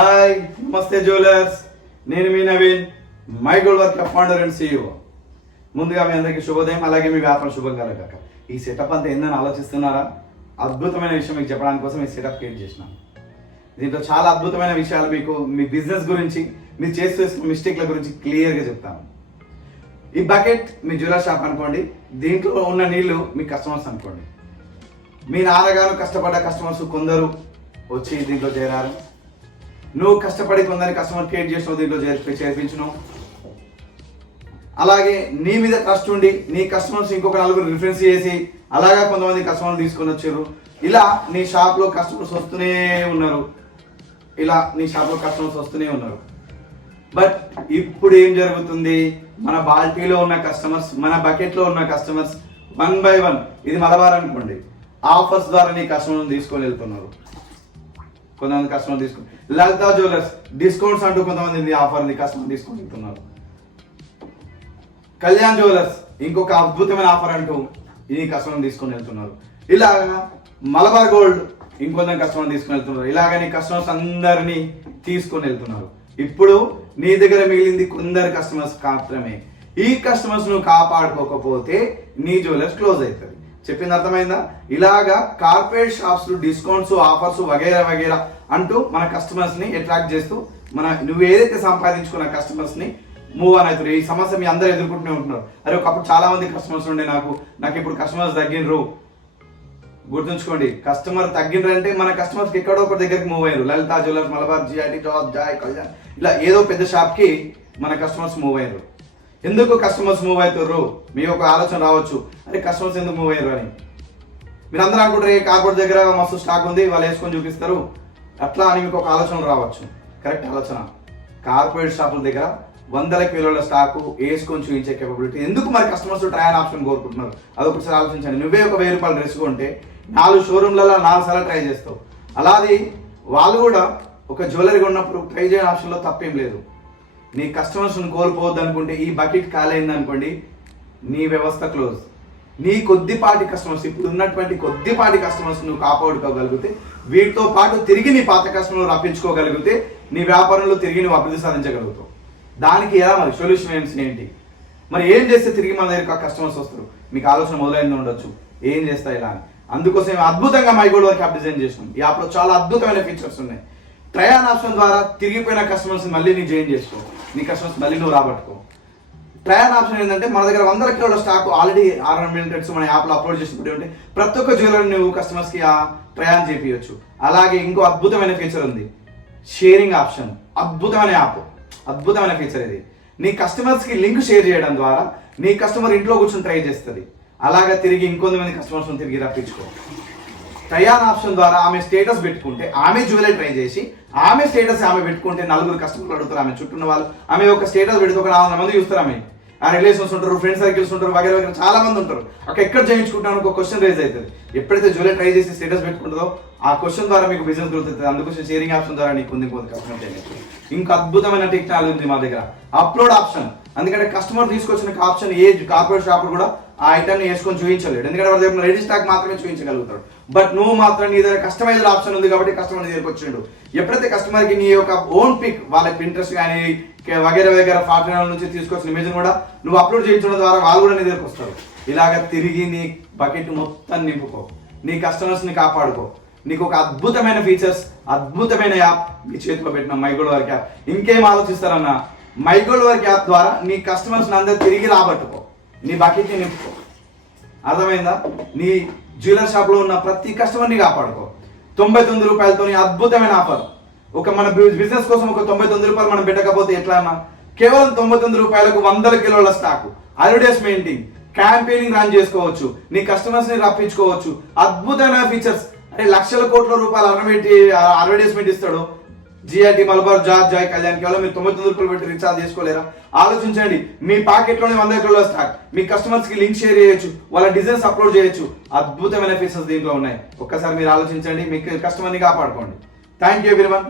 Hi Namaste jewellers, నేను మీ Naveen, my gold work founder and CEO. ముందుగా మీ అందరికీ శుభోదయం. అలాగే మీ వ్యాపారం శుభం కలగాక. ఈ సెటప్ అంతా ఏందని ఆలోచిస్తున్నారా? అద్భుతమైన విషయం మీకు చెప్పడానికి కోసం ఈ సెటప్ క్రియేట్ చేసినాను. దీంట్లో చాలా అద్భుతమైన విషయాలు మీకు మీ బిజినెస్ గురించి, మీరు చేస్తున్న మిస్టేక్ల గురించి క్లియర్గా చెప్తాను. ఈ బకెట్ మీ జ్యువెలర్ షాప్ అనుకోండి, దీంట్లో ఉన్న నీళ్లు మీ కస్టమర్స్ అనుకోండి. మీ నాన్నగారు కష్టపడ్డ కస్టమర్స్ కొందరు వచ్చి దీంట్లో చేరారు. నువ్వు కష్టపడి కొందరిని కస్టమర్ క్రియేట్ చేసినావు, దీంట్లో చేర్పించినావు. అలాగే నీ మీద ట్రస్ట్ ఉండి నీ కస్టమర్స్ ఇంకొక నలుగురు రిఫరెన్స్ చేసి అలాగా కొంతమంది కస్టమర్లు తీసుకొని వచ్చారు. ఇలా నీ షాప్లో కస్టమర్స్ వస్తూనే ఉన్నారు. బట్ ఇప్పుడు ఏం జరుగుతుంది? మన బాల్టీలో ఉన్న కస్టమర్స్, మన బకెట్లో ఉన్న కస్టమర్స్ 1 by 1, ఇది మలబార్ అనుకోండి, ఆఫర్స్ ద్వారా నీ కస్టమర్ని తీసుకొని వెళ్తున్నారు. కొంతమంది కస్టమర్ తీసుకుని లలితా జ్యువెలర్స్ డిస్కౌంట్స్ అంటూ కొంతమంది ఆఫర్ని కస్టమర్ తీసుకొని వెళ్తున్నారు. కళ్యాణ్ జ్యువెలర్స్ ఇంకొక అద్భుతమైన ఆఫర్ అంటూ ఈ కస్టమర్ తీసుకొని వెళ్తున్నారు. ఇలాగా మలబార్ గోల్డ్ ఇంకొంత కస్టమర్ తీసుకొని వెళ్తున్నారు. ఇలాగ నీ కస్టమర్స్ అందరినీ తీసుకొని వెళ్తున్నారు. ఇప్పుడు నీ దగ్గర మిగిలింది కొందరు కస్టమర్స్ మాత్రమే. ఈ కస్టమర్స్ నువ్వు కాపాడుకోకపోతే నీ జ్యువెలర్స్ క్లోజ్ అవుతుంది. చెప్పింది అర్థమైందా? ఇలాగా కార్పొరేట్ షాప్స్ డిస్కౌంట్స్, ఆఫర్స్ వగైరా అంటూ మన కస్టమర్స్ ని అట్రాక్ట్ చేస్తూ నువ్వు ఏదైతే సంపాదించుకున్న కస్టమర్స్ ని మూవ్ అని అవుతారు. ఈ సమస్య మీ అందరూ ఎదుర్కొంటూనే ఉంటున్నారు. అరే ఒకప్పుడు చాలా మంది కస్టమర్స్ ఉండే నాకు ఇప్పుడు కస్టమర్స్ తగ్గినరు. గుర్తుంచుకోండి, కస్టమర్ తగ్గినరంటే మన కస్టమర్స్కి ఎక్కడో ఒక దగ్గరికి మూవ్ అయ్యారు. Lalitha jewellers, Malabar, GIT, Joy, Kalyan, ఇలా ఏదో పెద్ద షాప్ కి మన కస్టమర్స్ మూవ్ అయ్యారు. ఎందుకు కస్టమర్స్ మూవ్ అవుతారు? మీ ఒక ఆలోచన రావచ్చు, అరే కస్టమర్స్ ఎందుకు మూవ్ అయ్యారు అని. మీరు అందరూ అనుకుంటారు, ఏ కార్పొరేట్ దగ్గర మస్తు స్టాక్ ఉంది, వాళ్ళు వేసుకొని చూపిస్తారు అట్లా అని మీకు ఒక ఆలోచన రావచ్చు. కరెక్ట్ ఆలోచన. కార్పొరేట్ షాపుల దగ్గర 100 కిలోల స్టాకు వేసుకొని చూపించే కేపబిలిటీ. ఎందుకు మరి కస్టమర్స్ ట్రయల్ ఆప్షన్ కోరుకుంటున్నారు? అదొకసారి ఆలోచించండి. నువ్వే ఒక 1000 రూపాయలు డ్రెస్ కొంటే 4 షోరూమ్లలో 4 సార్లు ట్రై చేస్తావు. అలాగే వాళ్ళు కూడా ఒక జ్యువెలరీ ఉన్నప్పుడు ట్రై చేయని ఆప్షన్లో తప్పేం లేదు. నీ కస్టమర్స్ని కోల్పోవద్దు అనుకుంటే, ఈ బకెట్ కాలైంది అనుకోండి, నీ వ్యవస్థ క్లోజ్. నీ కొద్దిపాటి కస్టమర్స్, ఇప్పుడు ఉన్నటువంటి కొద్దిపాటి కస్టమర్స్ నువ్వు కాపాడుకోగలిగితే, వీటితో పాటు తిరిగి నీ పాత కస్టమర్లు రప్పించుకోగలిగితే నీ వ్యాపారంలో తిరిగి నువ్వు అభివృద్ధి సాధించగలుగుతావు. దానికి ఎలా మరి సొల్యూషన్ ఏంటి? మరి ఏం చేస్తే తిరిగి మన దగ్గర కస్టమర్స్ వస్తారు? మీకు ఆలోచన మొదలైంది ఉండొచ్చు, ఏం చేస్తా ఇలా అని. అందుకోసం అద్భుతంగా my gold work app design చేసినాం. ఈ యాప్లో చాలా అద్భుతమైన ఫీచర్స్ ఉన్నాయి. ట్రయల్ ఆప్షన్ ద్వారా తిరిగిపోయిన కస్టమర్స్ మళ్ళీ నీ జాయిన్ చేసుకో, నీ కస్టమర్స్ మళ్ళీ నువ్వు రాబట్టుకో. ట్రయల్ ఆప్షన్ ఏంటంటే, మన దగ్గర 100 కిలోల స్టాక్ ఆల్రెడీ ఆర్నమెంటెడ్స్ మన యాప్లో అప్లోడ్ చేసినప్పుడు ఉంటే ప్రతి ఒక్క జ్యువెలరీ నువ్వు కస్టమర్స్కి ట్రయల్ చేయించవచ్చు. అలాగే ఇంకో అద్భుతమైన ఫీచర్ ఉంది, షేరింగ్ ఆప్షన్. అద్భుతమైన ఫీచర్ ఇది. నీ కస్టమర్స్కి లింక్ షేర్ చేయడం ద్వారా నీ కస్టమర్ ఇంట్లో కూర్చొని ట్రై చేస్తుంది. అలాగా తిరిగి ఇంకొంతమంది కస్టమర్స్ తిరిగి రప్పించుకో. ట్రయల్ ఆప్షన్ ద్వారా ఆమె స్టేటస్ పెట్టుకుంటే, ఆమె జ్యువెలరీ ట్రై చేసి ఆమె స్టేటస్ ఆమె పెట్టుకుంటే 4 కస్టమర్లు అడుగుతారు. ఆమె చుట్టూ ఉన్న వాళ్ళు ఆమె ఒక స్టేటస్ పెడితే ఒక 400 మంది చూస్తారు. ఆమె ఆ రిలేషన్స్ ఉంటారు, ఫ్రెండ్ సర్కిల్స్ ఉంటారు, వగైరా చాలా మంది ఉంటారు. అక్కడ ఎక్కడ చేయించుకుంటాను ఒక క్వశ్చన్ రేజ్ అవుతుంది. ఎప్పుడైతే జ్యువెలరీ ట్రై చేసి స్టేటస్ పెట్టుకుంటుందో ఆ క్వశ్చన్ ద్వారా మీకు బిజినెస్ గ్రోత్ అవుతుంది. అందుకోసం షేరింగ్ ఆప్షన్ ద్వారా నీకు కొంత కస్టమర్ చేయవచ్చు. ఇంకా అద్భుతమైన టెక్నాలజీ ఉంది మా దగ్గర, అప్లోడ్ ఆప్షన్. ఎందుకంటే కస్టమర్ తీసుకొచ్చిన ఆప్షన్ ఏ కార్పొరేట్ షాప్ కూడా ఆ ఐటమ్ని వేసుకొని చూపించలేడు. ఎందుకంటే వాళ్ళ దగ్గర రెడీ స్టాక్ మాత్రమే చూపించగలుగుతాడు. బట్ నువ్వు మాత్రం నీ దగ్గర కస్టమైజ్డ్ ఆప్షన్ ఉంది కాబట్టి కస్టమర్ దగ్గరకు వచ్చిండు. ఎప్పుడైతే కస్టమర్కి నీ యొక్క ఓన్ పిక్, వాళ్ళకి ఇంట్రెస్ట్ కానీ వగైరా ఫార్టీనాల నుంచి తీసుకొచ్చిన ఇమేజ్ కూడా నువ్వు అప్లోడ్ చేయించడం ద్వారా వాళ్ళు కూడా నీ దగ్గరకు వస్తారు. ఇలాగ తిరిగి నీ బకెట్ మొత్తం నింపుకో, నీ కస్టమర్స్ని కాపాడుకో. నీకు ఒక అద్భుతమైన ఫీచర్స్, అద్భుతమైన యాప్ మీ చేతిలో పెట్టిన మై గోల్డ్ వర్క్ యాప్. ఇంకేం ఆలోచిస్తారన్నా, మై గోల్డ్ వర్క్ యాప్ ద్వారా నీ కస్టమర్స్ని అందరూ తిరిగి రాబట్టుకో, నీ బకెట్ని నింపుకో. అర్థమైందా? నీ జ్యువెలర్ షాప్లో ఉన్న ప్రతి కస్టమర్ని కాపాడుకో. 99 రూపాయలతో అద్భుతమైన ఆఫర్. ఒక మన బిజినెస్ కోసం ఒక 99 రూపాయలు మనం పెట్టకపోతే ఎట్లా అన్నా? కేవలం 99 రూపాయలకు 100 కిలోల స్టాక్, అడ్వర్టైజ్మెంటింగ్, క్యాంపెయినింగ్ రన్ చేసుకోవచ్చు, నీ కస్టమర్స్ని రప్పించుకోవచ్చు. అద్భుతమైన ఫీచర్స్. అంటే లక్షల కోట్ల రూపాయలు అడ్వర్టైజ్మెంట్ ఇస్తాడు GIT, మలబార్, జాయ్, కళ్యాణ్. కేవలం మీరు 99 రూపాయలు పెట్టి రీఛార్జ్ చేసుకోలేరా? ఆలోచించండి. మీ పాకెట్లోనే 100 కిలోల స్టాక్, మీ కస్టమర్స్కి లింక్ షేర్ చేయొచ్చు, వాళ్ళ డిజైన్స్ అప్లోడ్ చేయొచ్చు. అద్భుతమైన ఫీచర్స్ దీంట్లో ఉన్నాయి. ఒక్కసారి మీరు ఆలోచించండి, మీ కస్టమర్ని కాపాడుకోండి. Thank you everyone.